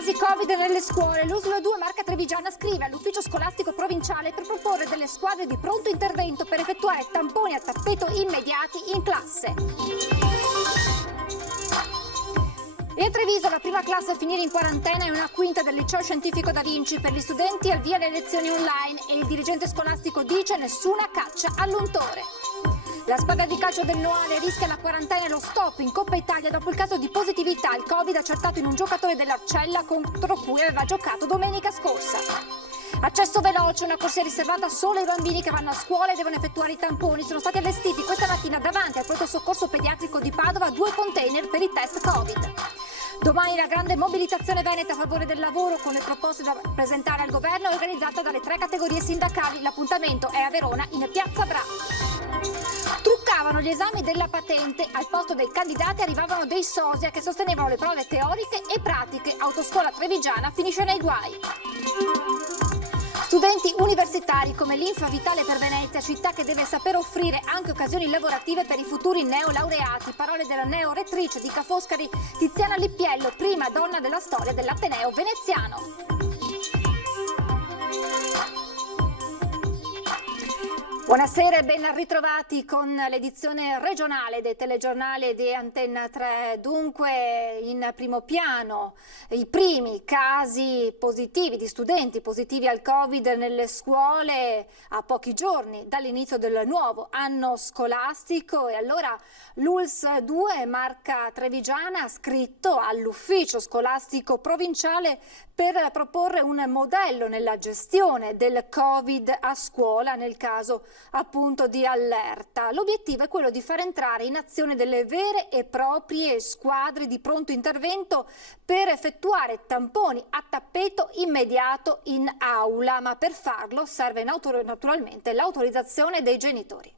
Casi Covid nelle scuole. L'USL 2 Marca Trevigiana scrive all'ufficio scolastico provinciale per proporre delle squadre di pronto intervento per effettuare tamponi a tappeto immediati in classe. E a Treviso la prima classe a finire in quarantena è una quinta del liceo scientifico Da Vinci. Per gli studenti al via le lezioni online e il dirigente scolastico dice nessuna caccia all'untore. La squadra di calcio del Noale rischia la quarantena e lo stop in Coppa Italia dopo il caso di positività al Covid accertato in un giocatore dell'Arcella contro cui aveva giocato domenica scorsa. Accesso veloce, una corsia riservata solo ai bambini che vanno a scuola e devono effettuare i tamponi. Sono stati allestiti questa mattina davanti al pronto soccorso pediatrico di Padova 2 container per i test Covid. Domani la grande mobilitazione veneta a favore del lavoro con le proposte da presentare al governo è organizzata dalle 3 categorie sindacali. L'appuntamento è a Verona in Piazza Bra. Truccavano gli esami della patente, al posto dei candidati arrivavano dei sosia che sostenevano le prove teoriche e pratiche. Autoscuola Trevigiana finisce nei guai. Studenti universitari come l'Infa Vitale per Venezia, città che deve saper offrire anche occasioni lavorative per i futuri neolaureati. Parole della neorettrice di Ca' Foscari Tiziana Lippiello, prima donna della storia dell'Ateneo veneziano. Buonasera e ben ritrovati con l'edizione regionale dei telegiornali di Antenna 3. Dunque in primo piano i primi casi positivi di studenti positivi al Covid nelle scuole a pochi giorni dall'inizio del nuovo anno scolastico, e allora l'ULS 2 Marca Trevigiana ha scritto all'ufficio scolastico provinciale per proporre un modello nella gestione del Covid a scuola nel caso appunto di allerta. L'obiettivo è quello di far entrare in azione delle vere e proprie squadre di pronto intervento per effettuare tamponi a tappeto immediato in aula, ma per farlo serve naturalmente l'autorizzazione dei genitori.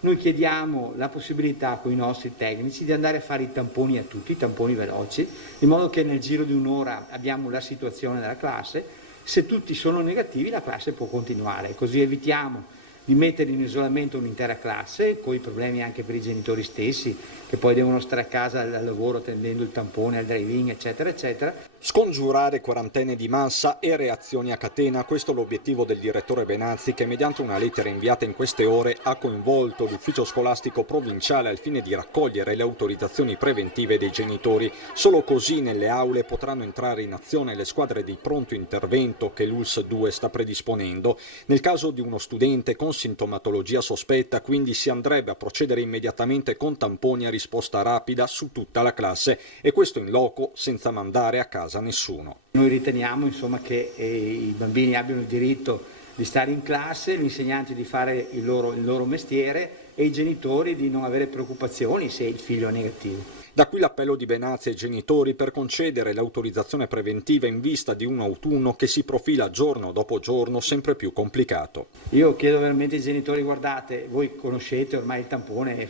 Noi chiediamo la possibilità con i nostri tecnici di andare a fare i tamponi a tutti, i tamponi veloci, in modo che nel giro di un'ora abbiamo la situazione della classe. Se tutti sono negativi la classe può continuare, così evitiamo di mettere in isolamento un'intera classe, con i problemi anche per i genitori stessi, che poi devono stare a casa dal lavoro attendendo il tampone al drive-in, eccetera, eccetera. Scongiurare quarantene di massa e reazioni a catena, questo è l'obiettivo del direttore Benazzi, che mediante una lettera inviata in queste ore ha coinvolto l'ufficio scolastico provinciale al fine di raccogliere le autorizzazioni preventive dei genitori. Solo così nelle aule potranno entrare in azione le squadre di pronto intervento che l'ULS 2 sta predisponendo. Nel caso di uno studente con sintomatologia sospetta, quindi si andrebbe a procedere immediatamente con tamponi a risposta rapida su tutta la classe, e questo in loco senza mandare a casa nessuno. Noi riteniamo insomma che i bambini abbiano il diritto di stare in classe, gli insegnanti di fare il loro mestiere e i genitori di non avere preoccupazioni se il figlio è negativo. Da qui l'appello di Benazzi ai genitori per concedere l'autorizzazione preventiva in vista di un autunno che si profila giorno dopo giorno sempre più complicato. Io chiedo veramente ai genitori: guardate, voi conoscete ormai il tampone,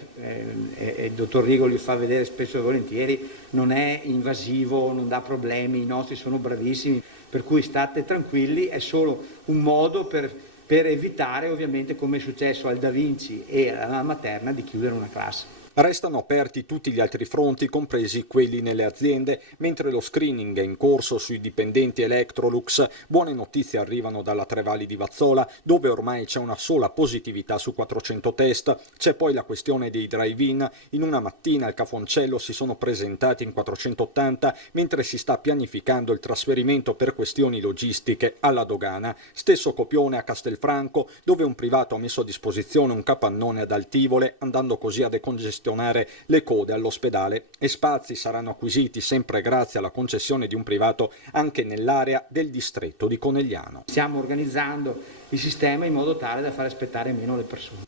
il dottor Rigoli fa vedere spesso e volentieri, non è invasivo, non dà problemi, i nostri sono bravissimi, per cui state tranquilli, è solo un modo per evitare, ovviamente, come è successo al Da Vinci e alla materna, di chiudere una classe. Restano aperti tutti gli altri fronti, compresi quelli nelle aziende, mentre lo screening è in corso sui dipendenti Electrolux. Buone notizie arrivano dalla Trevali di Vazzola, dove ormai c'è una sola positività su 400 test. C'è poi la questione dei drive-in. In una mattina al Cafoncello si sono presentati in 480, mentre si sta pianificando il trasferimento per questioni logistiche alla dogana. Stesso copione a Castelfranco, dove un privato ha messo a disposizione un capannone ad Altivole, andando così a decongestionare le code all'ospedale, e spazi saranno acquisiti sempre grazie alla concessione di un privato anche nell'area del distretto di Conegliano. Stiamo organizzando il sistema in modo tale da far aspettare meno le persone.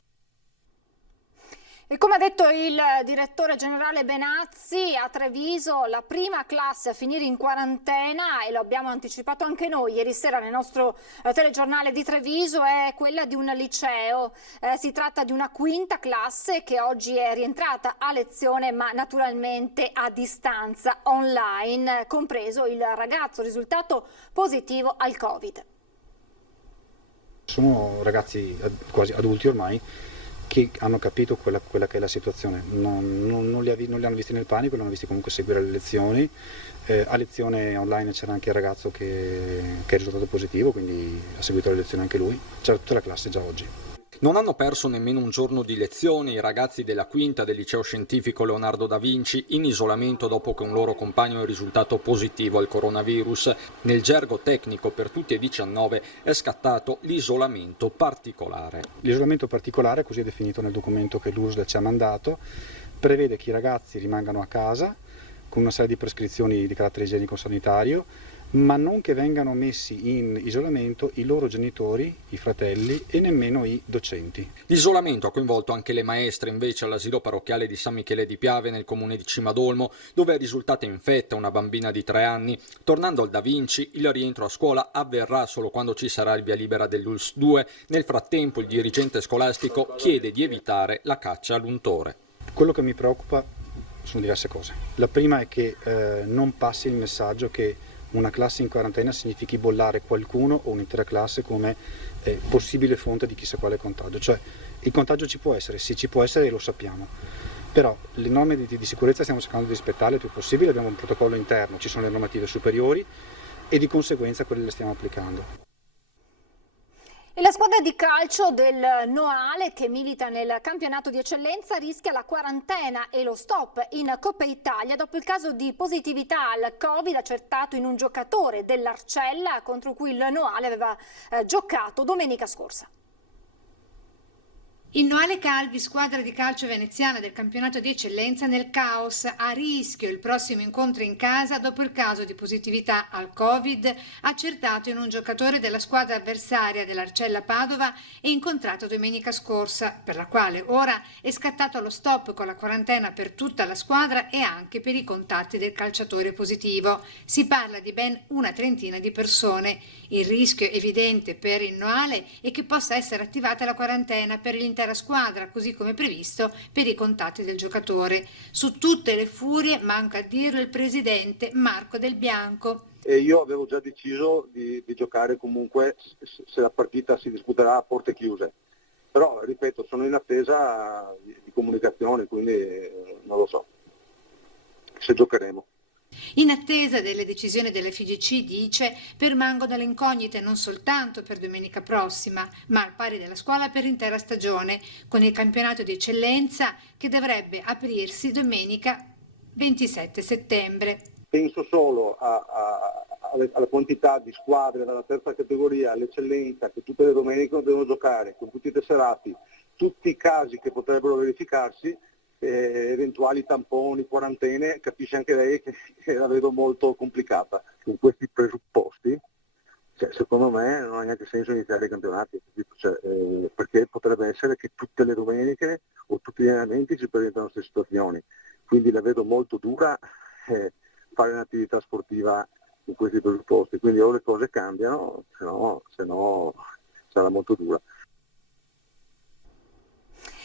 E come ha detto il direttore generale Benazzi, a Treviso la prima classe a finire in quarantena, e lo abbiamo anticipato anche noi ieri sera nel nostro telegiornale di Treviso, è quella di un liceo. Si tratta di una quinta classe che oggi è rientrata a lezione, ma naturalmente a distanza online, compreso il ragazzo risultato positivo al Covid. Sono ragazzi quasi adulti ormai, che hanno capito quella che è la situazione, non li hanno visti nel panico, li hanno visti comunque seguire le lezioni. A lezione online c'era anche il ragazzo che è risultato positivo, quindi ha seguito le lezioni anche lui, c'era tutta la classe già oggi. Non hanno perso nemmeno un giorno di lezione i ragazzi della quinta del liceo scientifico Leonardo da Vinci, in isolamento dopo che un loro compagno è risultato positivo al coronavirus. Nel gergo tecnico per tutti e 19 è scattato l'isolamento particolare. L'isolamento particolare, così è definito nel documento che l'USL ci ha mandato, prevede che i ragazzi rimangano a casa con una serie di prescrizioni di carattere igienico-sanitario, ma non che vengano messi in isolamento i loro genitori, i fratelli e nemmeno i docenti. L'isolamento ha coinvolto anche le maestre invece all'asilo parrocchiale di San Michele di Piave nel comune di Cimadolmo, dove è risultata infetta una bambina di 3 anni. Tornando al Da Vinci, il rientro a scuola avverrà solo quando ci sarà il via libera dell'ULSS 2. Nel frattempo il dirigente scolastico chiede di evitare la caccia all'untore. Quello che mi preoccupa sono diverse cose. La prima è che non passi il messaggio che una classe in quarantena significhi bollare qualcuno o un'intera classe come possibile fonte di chissà quale contagio. Cioè il contagio ci può essere, sì ci può essere e lo sappiamo, però le norme di sicurezza stiamo cercando di rispettarle il più possibile, abbiamo un protocollo interno, ci sono le normative superiori e di conseguenza quelle le stiamo applicando. E la squadra di calcio del Noale, che milita nel campionato di eccellenza, rischia la quarantena e lo stop in Coppa Italia dopo il caso di positività al Covid accertato in un giocatore dell'Arcella contro cui il Noale aveva giocato domenica scorsa. Il Noale Calvi, squadra di calcio veneziana del campionato di eccellenza, nel caos, a rischio il prossimo incontro in casa dopo il caso di positività al Covid accertato in un giocatore della squadra avversaria dell'Arcella Padova e incontrato domenica scorsa, per la quale ora è scattato lo stop con la quarantena per tutta la squadra e anche per i contatti del calciatore positivo. Si parla di ben una trentina di persone. Il rischio evidente per il Noale è che possa essere attivata la quarantena per l'intera squadra, così come previsto per i contatti del giocatore. Su tutte le furie manca a dirlo il presidente Marco Del Bianco. E io avevo già deciso di giocare comunque se la partita si disputerà a porte chiuse. Però, ripeto, sono in attesa di comunicazione, quindi non lo so se giocheremo. In attesa delle decisioni dell'FIGC, dice, permangono le incognite non soltanto per domenica prossima, ma al pari della scuola per l'intera stagione, con il campionato di eccellenza che dovrebbe aprirsi domenica 27 settembre. Penso solo alla quantità di squadre dalla terza categoria all'eccellenza che tutte le domeniche devono giocare, con tutti i tesserati, tutti i casi che potrebbero verificarsi, eventuali tamponi, quarantene, capisce anche lei che la vedo molto complicata. Con questi presupposti, secondo me non ha neanche senso iniziare i campionati, perché potrebbe essere che tutte le domeniche o tutti gli allenamenti si presentano queste situazioni, quindi la vedo molto dura fare un'attività sportiva con questi presupposti, quindi o le cose cambiano, se no sarà molto dura.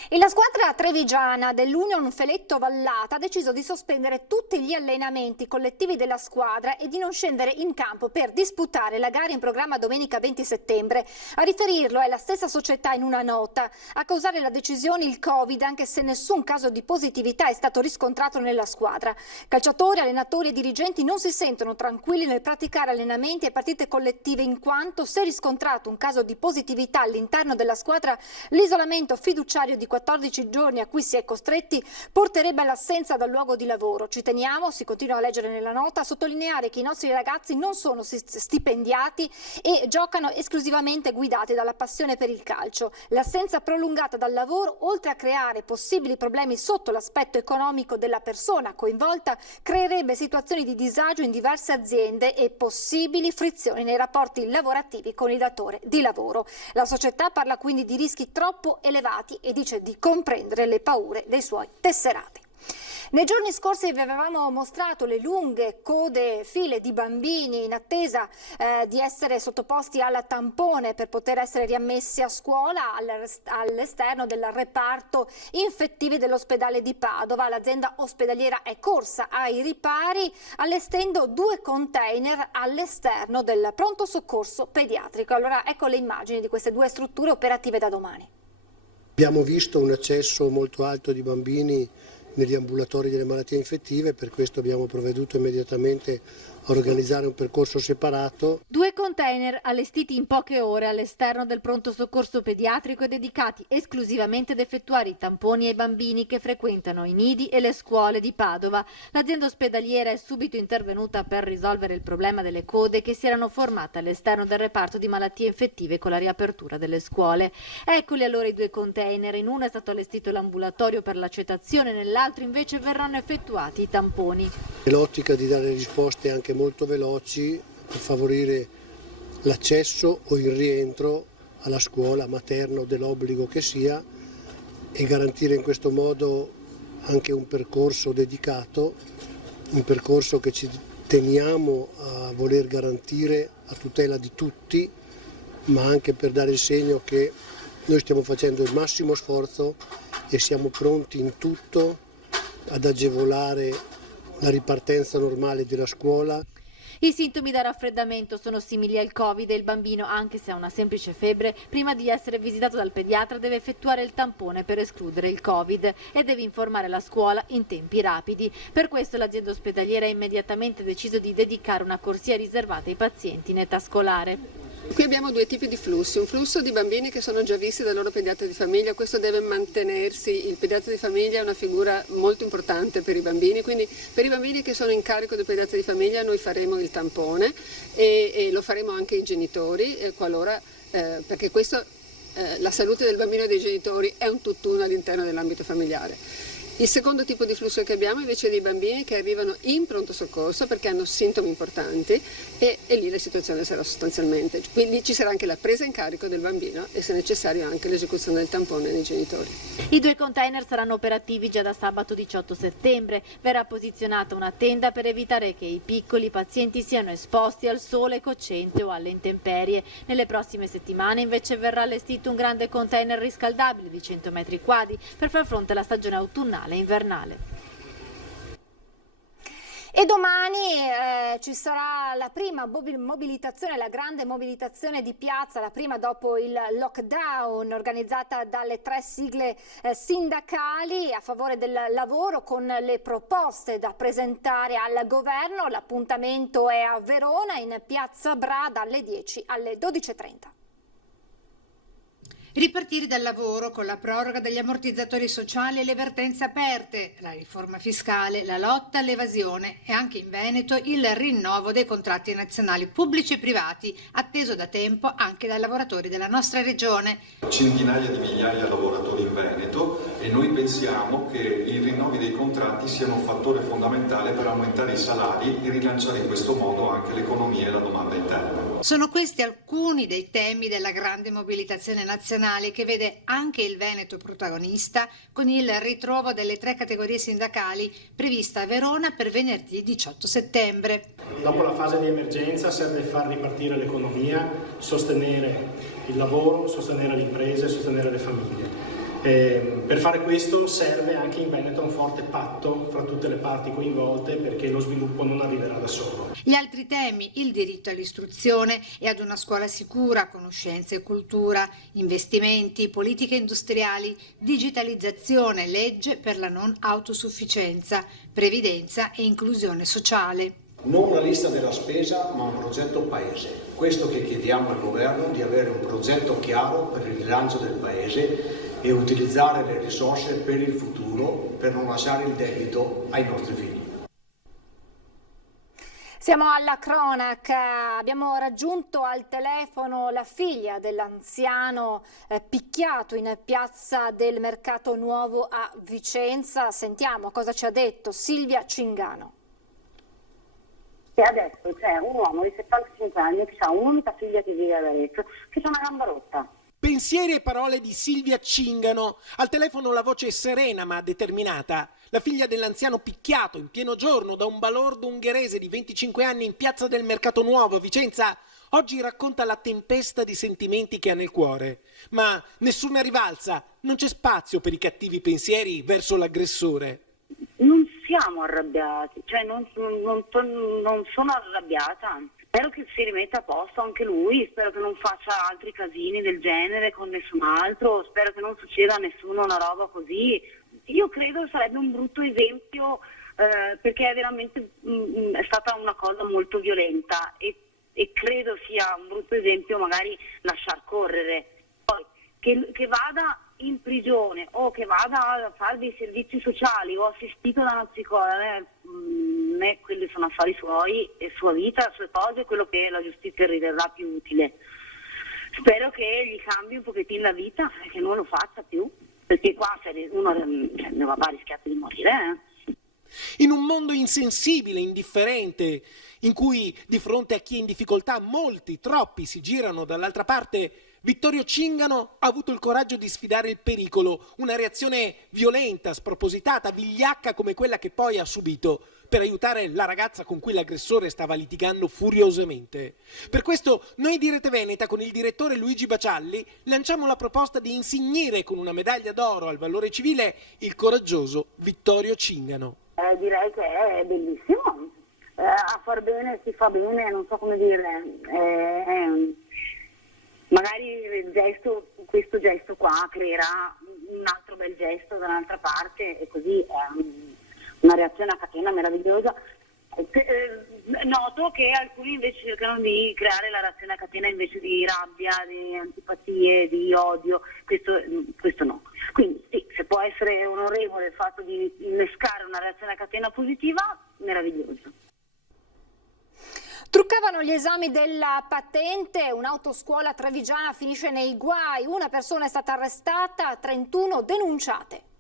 E la squadra trevigiana dell'Union Feletto Vallata ha deciso di sospendere tutti gli allenamenti collettivi della squadra e di non scendere in campo per disputare la gara in programma domenica 20 settembre. A riferirlo è la stessa società in una nota. A causare la decisione il Covid, anche se nessun caso di positività è stato riscontrato nella squadra. Calciatori, allenatori e dirigenti non si sentono tranquilli nel praticare allenamenti e partite collettive, in quanto, se riscontrato un caso di positività all'interno della squadra, l'isolamento fiduciario di 14 giorni a cui si è costretti porterebbe all'assenza dal luogo di lavoro. Ci teniamo, si continua a leggere nella nota, a sottolineare che i nostri ragazzi non sono stipendiati e giocano esclusivamente guidati dalla passione per il calcio. L'assenza prolungata dal lavoro, oltre a creare possibili problemi sotto l'aspetto economico della persona coinvolta, creerebbe situazioni di disagio in diverse aziende e possibili frizioni nei rapporti lavorativi con il datore di lavoro. La società parla quindi di rischi troppo elevati e dice di comprendere le paure dei suoi tesserati. Nei giorni scorsi vi avevamo mostrato le lunghe file di bambini in attesa di essere sottoposti al tampone per poter essere riammessi a scuola all'esterno del reparto infettivi dell'ospedale di Padova. L'azienda ospedaliera è corsa ai ripari allestendo 2 container all'esterno del pronto soccorso pediatrico. Allora ecco le immagini di queste 2 strutture operative da domani. Abbiamo visto un accesso molto alto di bambini negli ambulatori delle malattie infettive, per questo abbiamo provveduto immediatamente a organizzare un percorso separato. 2 container allestiti in poche ore all'esterno del pronto soccorso pediatrico e dedicati esclusivamente ad effettuare i tamponi ai bambini che frequentano i nidi e le scuole di Padova. L'azienda ospedaliera è subito intervenuta per risolvere il problema delle code che si erano formate all'esterno del reparto di malattie infettive con la riapertura delle scuole. Eccoli allora i 2 container. In uno è stato allestito l'ambulatorio per l'accettazione, nell'altro invece verranno effettuati i tamponi. Nell'ottica di dare risposte anche molto veloci per favorire l'accesso o il rientro alla scuola, materno dell'obbligo che sia, e garantire in questo modo anche un percorso dedicato, un percorso che ci teniamo a voler garantire a tutela di tutti, ma anche per dare il segno che noi stiamo facendo il massimo sforzo e siamo pronti in tutto ad agevolare la ripartenza normale della scuola. I sintomi da raffreddamento sono simili al Covid e il bambino, anche se ha una semplice febbre, prima di essere visitato dal pediatra deve effettuare il tampone per escludere il Covid e deve informare la scuola in tempi rapidi. Per questo l'azienda ospedaliera ha immediatamente deciso di dedicare una corsia riservata ai pazienti in età scolare. Qui abbiamo 2 tipi di flussi, un flusso di bambini che sono già visti dal loro pediatra di famiglia, questo deve mantenersi, il pediatra di famiglia è una figura molto importante per i bambini, quindi per i bambini che sono in carico del pediatra di famiglia noi faremo il tampone e lo faremo anche ai genitori, qualora, perché questo, la salute del bambino e dei genitori è un tutt'uno all'interno dell'ambito familiare. Il secondo tipo di flusso che abbiamo invece è dei bambini che arrivano in pronto soccorso perché hanno sintomi importanti e lì la situazione sarà sostanzialmente, quindi ci sarà anche la presa in carico del bambino e se necessario anche l'esecuzione del tampone nei genitori. I 2 container saranno operativi già da sabato 18 settembre. Verrà posizionata una tenda per evitare che i piccoli pazienti siano esposti al sole cocente o alle intemperie. Nelle prossime settimane invece verrà allestito un grande container riscaldabile di 100 metri quadri per far fronte alla stagione autunnale e invernale. E domani ci sarà la prima mobilitazione, la grande mobilitazione di piazza, la prima dopo il lockdown, organizzata dalle 3 sigle sindacali a favore del lavoro, con le proposte da presentare al governo. L'appuntamento è a Verona, in piazza Bra, dalle 10 alle 12:30. Ripartire dal lavoro con la proroga degli ammortizzatori sociali e le vertenze aperte, la riforma fiscale, la lotta all'evasione e anche in Veneto il rinnovo dei contratti nazionali pubblici e privati, atteso da tempo anche dai lavoratori della nostra regione. Centinaia di migliaia di lavoratori in Veneto e noi pensiamo che i rinnovi dei contratti siano un fattore fondamentale per aumentare i salari e rilanciare in questo modo anche l'economia e la domanda interna. Sono questi alcuni dei temi della grande mobilitazione nazionale che vede anche il Veneto protagonista, con il ritrovo delle 3 categorie sindacali prevista a Verona per venerdì 18 settembre. Dopo la fase di emergenza serve far ripartire l'economia, sostenere il lavoro, sostenere le imprese, sostenere le famiglie. Per fare questo serve anche in Veneto un forte patto fra tutte le parti coinvolte, perché lo sviluppo non arriverà da solo. Gli altri temi: il diritto all'istruzione e ad una scuola sicura, conoscenza e cultura, investimenti, politiche industriali, digitalizzazione, legge per la non autosufficienza, previdenza e inclusione sociale. Non una lista della spesa, ma un progetto paese. Questo che chiediamo al governo, di avere un progetto chiaro per il rilancio del paese e utilizzare le risorse per il futuro, per non lasciare il debito ai nostri figli. Siamo alla cronaca, abbiamo raggiunto al telefono la figlia dell'anziano picchiato in piazza del Mercato Nuovo a Vicenza. Sentiamo cosa ci ha detto Silvia Cingano. E adesso c'è un uomo di 75 anni che ha un'unica figlia che vive ad Arezzo, che ha una gamba rotta. Pensieri e parole di Silvia Cingano. Al telefono la voce serena ma determinata. La figlia dell'anziano picchiato in pieno giorno da un balordo ungherese di 25 anni in piazza del Mercato Nuovo a Vicenza oggi racconta la tempesta di sentimenti che ha nel cuore. Ma nessuna rivalsa, non c'è spazio per i cattivi pensieri verso l'aggressore. Non siamo arrabbiati, cioè non sono arrabbiata. Spero che si rimetta a posto anche lui, spero che non faccia altri casini del genere con nessun altro, spero che non succeda a nessuno una roba così. Io credo sarebbe un brutto esempio perché è veramente è stata una cosa molto violenta e credo sia un brutto esempio magari lasciar correre. Poi che vada in prigione o che vada a fare dei servizi sociali o assistito da una psicologa, quelli sono affari suoi e sua vita, sue cose, quello che la giustizia riterrà più utile. Spero che gli cambi un pochettino la vita e che non lo faccia più, perché qua uno ne va a rischiato di morire. In un mondo insensibile, indifferente, in cui di fronte a chi è in difficoltà molti, troppi si girano dall'altra parte, Vittorio Cingano ha avuto il coraggio di sfidare il pericolo, una reazione violenta, spropositata, vigliacca come quella che poi ha subito per aiutare la ragazza con cui l'aggressore stava litigando furiosamente. Per questo noi di Rete Veneta con il direttore Luigi Bacialli lanciamo la proposta di insignire con una medaglia d'oro al valore civile il coraggioso Vittorio Cingano. Direi che è bellissimo, a far bene si fa bene, non so come dire, magari questo gesto qua creerà un altro bel gesto da un'altra parte e così è una reazione a catena meravigliosa. Noto che alcuni invece cercano di creare la reazione a catena invece di rabbia, di antipatie, di odio, questo no. Quindi sì, se può essere onorevole il fatto di innescare una reazione a catena positiva, meraviglioso. Truccavano gli esami della patente, un'autoscuola trevigiana finisce nei guai, una persona è stata arrestata, 31 denunciate.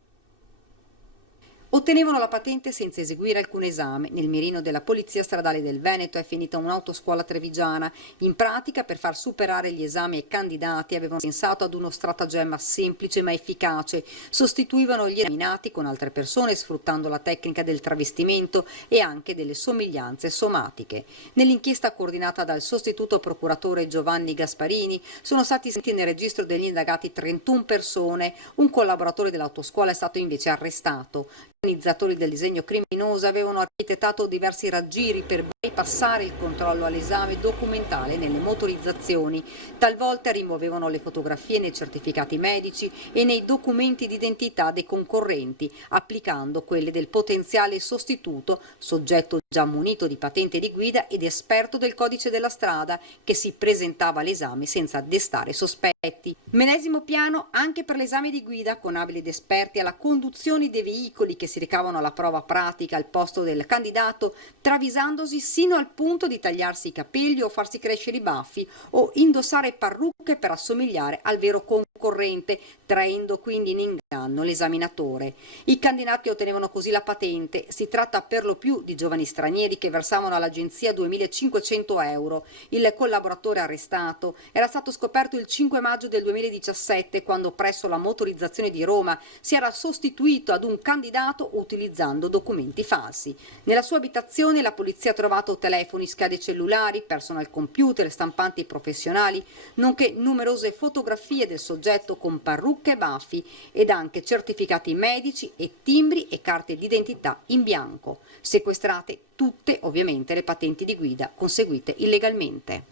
Ottenevano la patente senza eseguire alcun esame. Nel mirino della Polizia Stradale del Veneto è finita un'autoscuola trevigiana. In pratica, per far superare gli esami ai candidati, avevano pensato ad uno stratagemma semplice ma efficace. Sostituivano gli esaminati con altre persone, sfruttando la tecnica del travestimento e anche delle somiglianze somatiche. Nell'inchiesta coordinata dal sostituto procuratore Giovanni Gasparini, sono stati sentiti nel registro degli indagati 31 persone. Un collaboratore dell'autoscuola è stato invece arrestato. Gli organizzatori del disegno criminoso avevano architettato diversi raggiri per bypassare il controllo all'esame documentale nelle motorizzazioni. Talvolta rimuovevano le fotografie nei certificati medici e nei documenti d'identità dei concorrenti, applicando quelle del potenziale sostituto, soggetto già munito di patente di guida ed esperto del codice della strada, che si presentava all'esame senza destare sospetti. Medesimo piano anche per l'esame di guida, con abili ed esperti alla conduzione dei veicoli che si recavano alla prova pratica al posto del candidato, travisandosi sino al punto di tagliarsi i capelli o farsi crescere i baffi o indossare parrucche per assomigliare al vero concorrente, traendo quindi in inganno l'esaminatore. I candidati ottenevano così la patente. Si tratta per lo più di giovani stranieri che versavano all'agenzia 2.500 euro. Il collaboratore arrestato era stato scoperto il 5 maggio del 2017, quando presso la motorizzazione di Roma si era sostituito ad un candidato utilizzando documenti falsi. Nella sua abitazione la polizia ha trovato telefoni, schede cellulari, personal computer, stampanti professionali, nonché numerose fotografie del soggetto con parrucche e baffi ed anche certificati medici e timbri e carte d'identità in bianco. Sequestrate tutte ovviamente le patenti di guida conseguite illegalmente.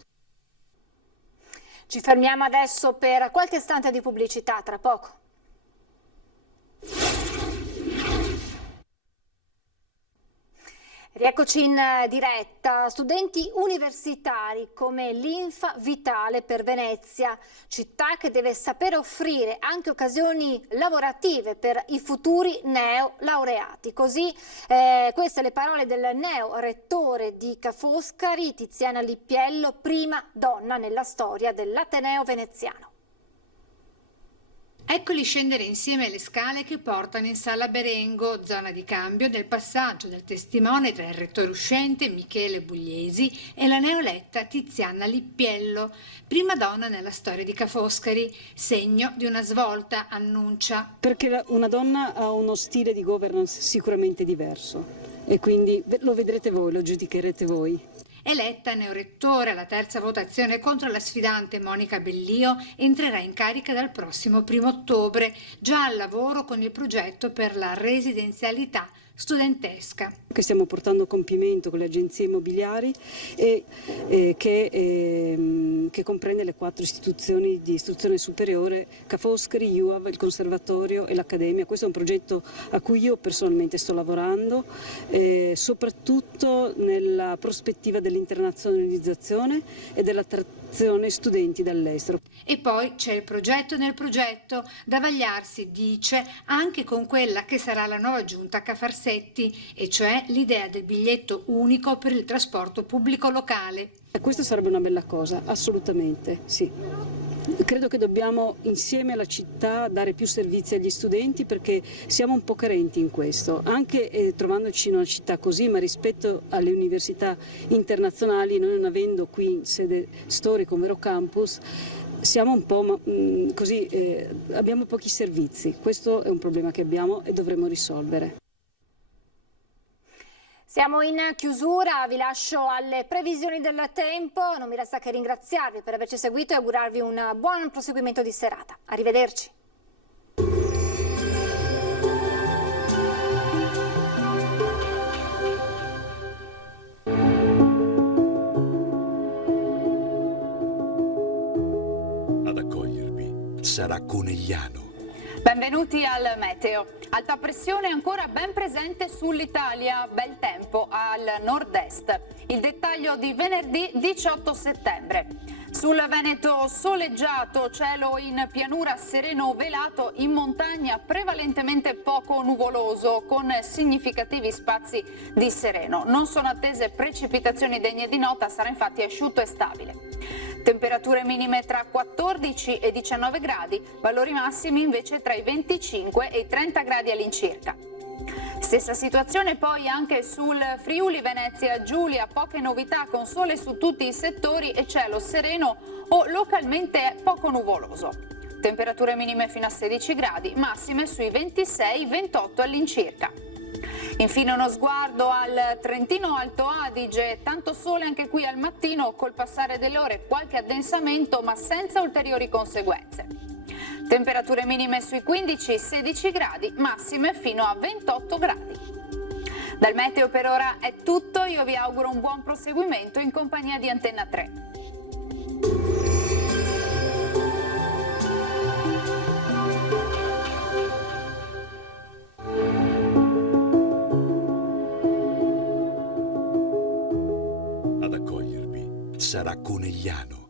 Ci fermiamo adesso per qualche istante di pubblicità, tra poco. Rieccoci in diretta. Studenti universitari come l'Infa Vitale per Venezia, città che deve sapere offrire anche occasioni lavorative per i futuri neolaureati. Così queste le parole del neo rettore di Ca' Foscari, Tiziana Lippiello, prima donna nella storia dell'Ateneo veneziano. Eccoli scendere insieme le scale che portano in Sala Berengo, zona di cambio del passaggio del testimone tra il rettore uscente Michele Bugliesi e la neoletta Tiziana Lippiello, prima donna nella storia di Ca' Foscari, segno di una svolta, annuncia. Perché una donna ha uno stile di governance sicuramente diverso e quindi lo vedrete voi, lo giudicherete voi. Eletta neorettore alla terza votazione contro la sfidante Monica Bellio, entrerà in carica dal prossimo 1° ottobre, già al lavoro con il progetto per la residenzialità studentesca. Che stiamo portando a compimento con le agenzie immobiliari e che comprende le 4 istituzioni di istruzione superiore, Ca' Foscari, IUAV, il Conservatorio e l'Accademia. Questo è un progetto a cui io personalmente sto lavorando, soprattutto nella prospettiva dell'internazionalizzazione e dell'attrazione studenti dall'estero. E poi c'è il progetto nel progetto, da vagliarsi, dice, anche con quella che sarà la nuova giunta Cafarsetti, e cioè l'idea del biglietto unico per il trasporto pubblico locale. Questo sarebbe una bella cosa, assolutamente, sì. Credo che dobbiamo insieme alla città dare più servizi agli studenti perché siamo un po' carenti in questo, anche trovandoci in una città così, ma rispetto alle università internazionali, noi non avendo qui sede storica come Eurocampus, siamo un po' così, abbiamo pochi servizi. Questo è un problema che abbiamo e dovremo risolvere. Siamo in chiusura, vi lascio alle previsioni del tempo, non mi resta che ringraziarvi per averci seguito e augurarvi un buon proseguimento di serata. Arrivederci. Ad accogliervi sarà Conegliano. Benvenuti al meteo. Alta pressione ancora ben presente sull'Italia, bel tempo al nord-est. Il dettaglio di venerdì 18 settembre. Sul Veneto soleggiato, cielo in pianura sereno velato, in montagna prevalentemente poco nuvoloso con significativi spazi di sereno. Non sono attese precipitazioni degne di nota, sarà infatti asciutto e stabile. Temperature minime tra 14 e 19 gradi, valori massimi invece tra i 25 e i 30 gradi all'incirca. Stessa situazione poi anche sul Friuli Venezia Giulia, poche novità con sole su tutti i settori e cielo sereno o localmente poco nuvoloso. Temperature minime fino a 16 gradi, massime sui 26-28 all'incirca. Infine uno sguardo al Trentino Alto Adige, tanto sole anche qui al mattino, col passare delle ore qualche addensamento ma senza ulteriori conseguenze. Temperature minime sui 15-16 gradi, massime fino a 28 gradi. Dal meteo per ora è tutto, io vi auguro un buon proseguimento in compagnia di Antenna 3. Ad accogliervi sarà Conegliano.